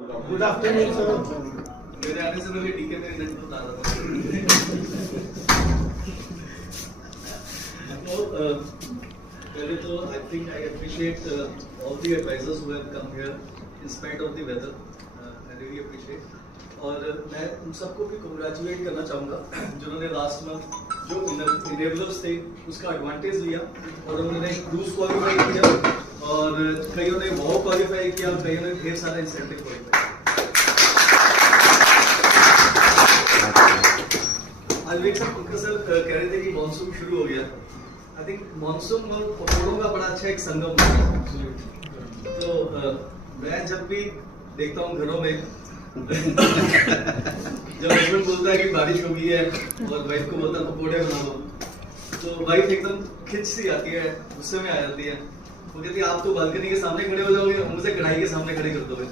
Good afternoon sir. मेरे आने से पहले डीके मेरी नेट बता रहा था। पहले तो I think I appreciate all the advisors who have come here in spite of the weather. I really appreciate. और मैं उन सबको भी कंग्रेचुलेट करना चाहूँगा जिन्होंने लास्ट मंथ जो इनेबलर्स थे उसका एडवांटेज लिया और उन्होंने क्रूज क्वालिफाई किया और कईयों ने वो क्वालिफाई किया, कईयों ने ढेर सारा इंसेंटिव क्वालिफाई। अलविक सर कह रहे थे कि मॉनसून शुरू हो गया। आई थिंक मॉनसून और पकौड़ों का बड़ा अच्छा एक संगम है। तो मैं जब भी देखता हूँ घरों में जब हस्बैंड बोलता है कि बारिश हो गई है और वाइफ को बोलता है पकौड़े बना दो, तो वाइफ एकदम खिंच सी आती है, गुस्से में आ जाती है। वो कहती है आप तो बालकनी के सामने खड़े हो जाओगे, मुझे कढ़ाई के सामने खड़े कर दोगे।